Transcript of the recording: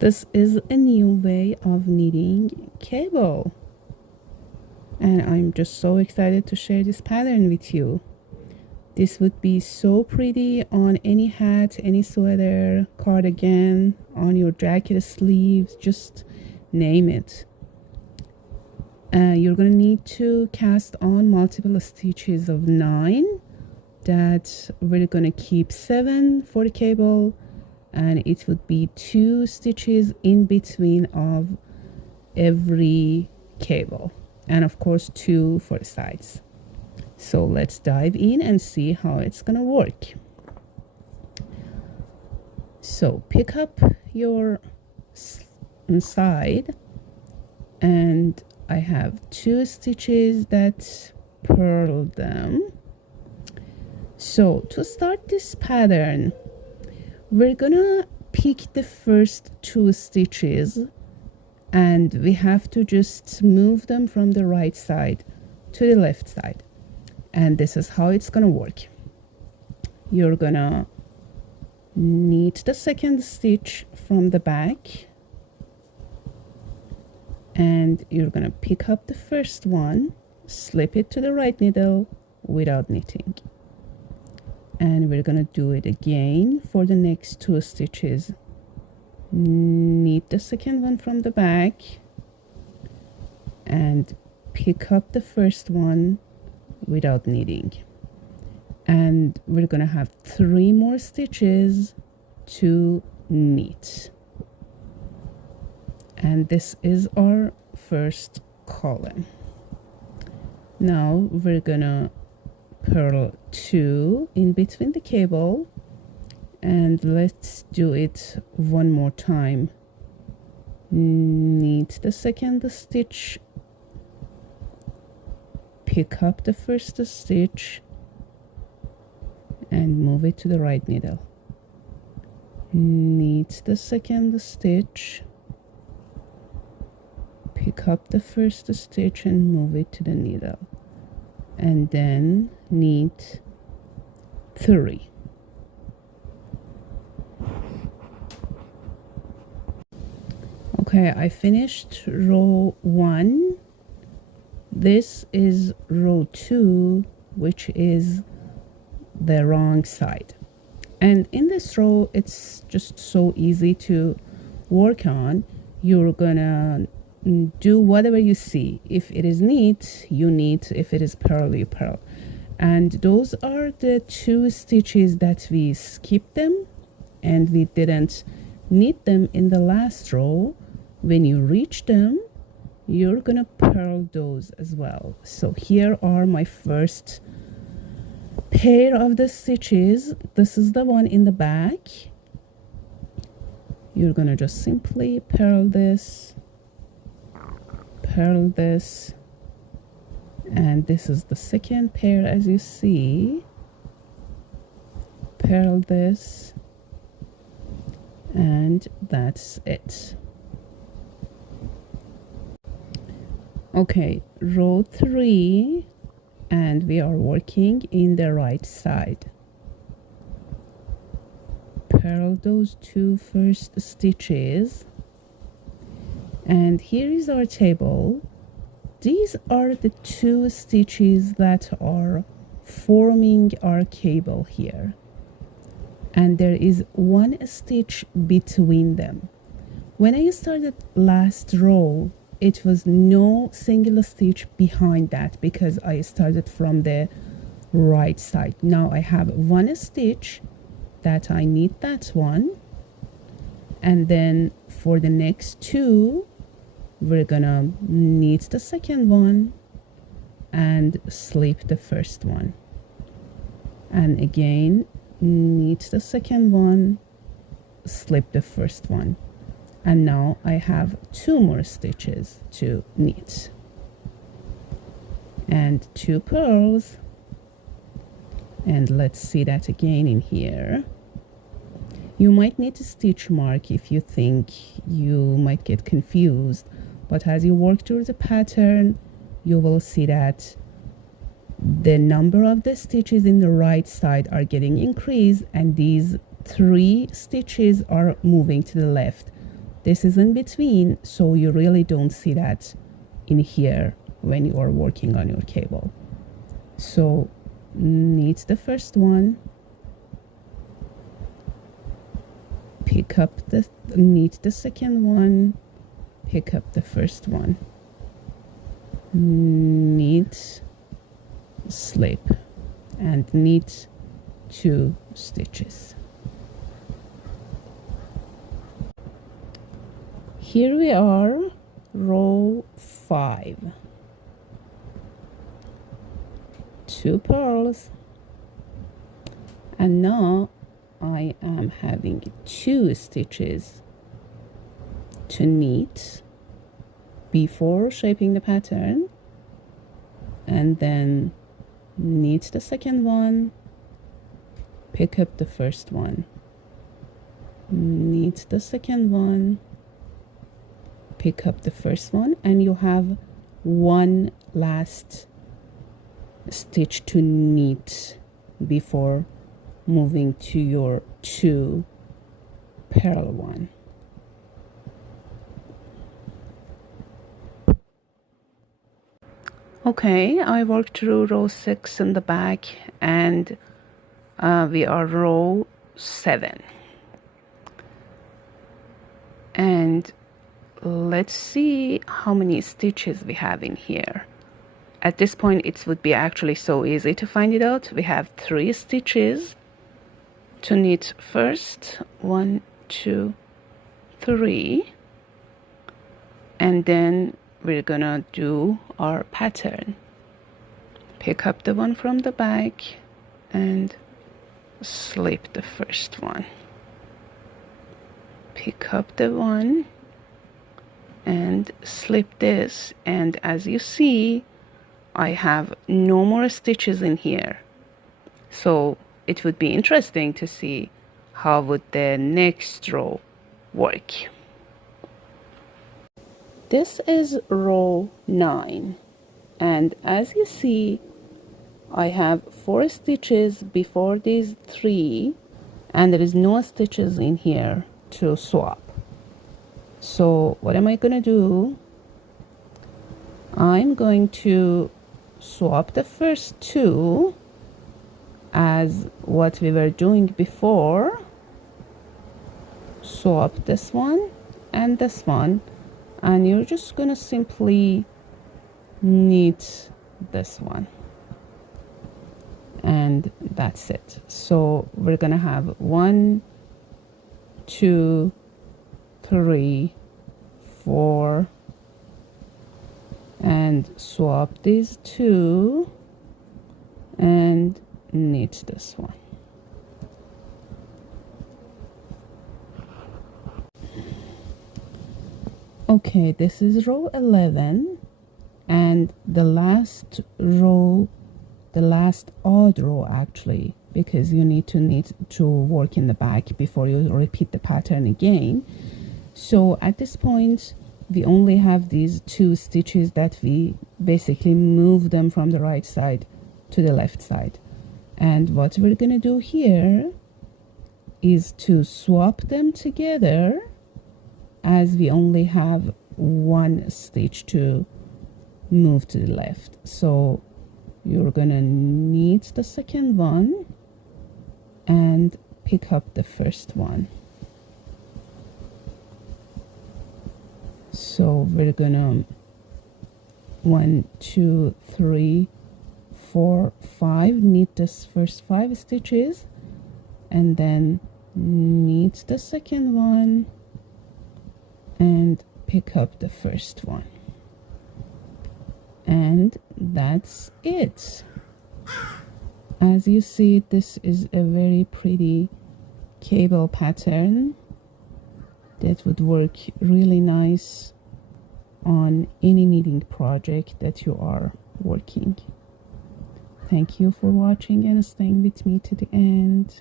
This is a new way of knitting cable, and I'm just so excited to share this pattern with you. This would be so pretty on any hat, any sweater, cardigan, on your jacket sleeves, just name it. You're gonna need to cast on multiple stitches of 9 that we're gonna keep 7 for the cable, and it would be 2 stitches in between of every cable, and of course 2 for the sides. So let's dive in and see how it's gonna work. So pick up your side, and I have 2 stitches that purl them. So to start this pattern, we're gonna pick the first 2 stitches, and we have to just move them from the right side to the left side. And this is how it's gonna work. You're gonna knit the second stitch from the back, and you're gonna pick up the first one, slip it to the right needle without knitting. And we're gonna do it again for the next 2 stitches. Knit the second one from the back and pick up the first one without knitting. And we're gonna have 3 more stitches to knit. And this is our first column. Now we're gonna purl 2 in between the cable, and let's do it one more time. Knit the second stitch, pick up the first stitch and move it to the right needle. Knit the second stitch, pick up the first stitch and move it to the needle, and then knit 3. Okay, I finished row 1. This is row 2, which is the wrong side. And in this row, it's just so easy to work on. You're gonna do whatever you see. If it is knit, you knit. If it is purl, you purl. And those are the 2 stitches that we skipped them, and we didn't knit them in the last row. When you reach them, you're gonna purl those as well. So here are my first pair of the stitches. This is the one in the back. You're gonna just simply purl this, and this is the second pair, as you see. Purl this, and that's it. Okay, row 3, and we are working in the right side. Purl those 2 first stitches, and here is our table. These are the 2 stitches that are forming our cable here, and there is 1 stitch between them. When I started last row, it was no single stitch behind that because I started from the right side. Now I have 1 stitch that I knit that one, and then for the next 2 we're gonna knit the second one and slip the first one, and again knit the second one, slip the first one. And now I have 2 more stitches to knit and 2 purls. And let's see that again in here. You might need a stitch mark if you think you might get confused, but as you work through the pattern, you will see that the number of the stitches in the right side are getting increased, and these 3 stitches are moving to the left. This is in between, so you really don't see that in here when you are working on your cable. So knit the first one, pick up the knit the second one, pick up the first one, knit, slip, and knit 2 stitches. Here we are, row 5. 2 pearls, and now I am having 2 stitches to knit before shaping the pattern, and then knit the second one, pick up the first one, knit the second one, pick up the first one, and you have one last stitch to knit before moving to your 2 purl one. Okay, I worked through row 6 in the back, and we are row 7. And let's see how many stitches we have in here. At this point, it would be actually so easy to find it out. We have 3 stitches to knit first, 1, 2, 3, and then we're gonna do our pattern. Pick up the one from the back and slip the first one. Pick up the one and slip this, and as you see, I have no more stitches in here. So it would be interesting to see how would the next row work. This is row 9, and as you see, I have 4 stitches before these 3, and there is no stitches in here to swap. So what am I gonna do? I'm going to swap the first 2 as what we were doing before. Swap this one and this one, and you're just gonna simply knit this one, and that's it. So we're gonna have 1, 2, 3, 4, and swap these 2 and knit this one. Okay, this is row 11, and the last row, the last odd row actually, because you need to knit to work in the back before you repeat the pattern again. So at this point, we only have these 2 stitches that we basically move them from the right side to the left side. And what we're gonna do here is to swap them together, as we only have 1 stitch to move to the left. So you're gonna knit the second one and pick up the first one. So we're gonna 1, 2, 3, 4, 5, knit this first 5 stitches, and then knit the second one and pick up the first one, and that's it. As you see, this is a very pretty cable pattern that would work really nice on any knitting project that you are working. Thank you for watching and staying with me to the end.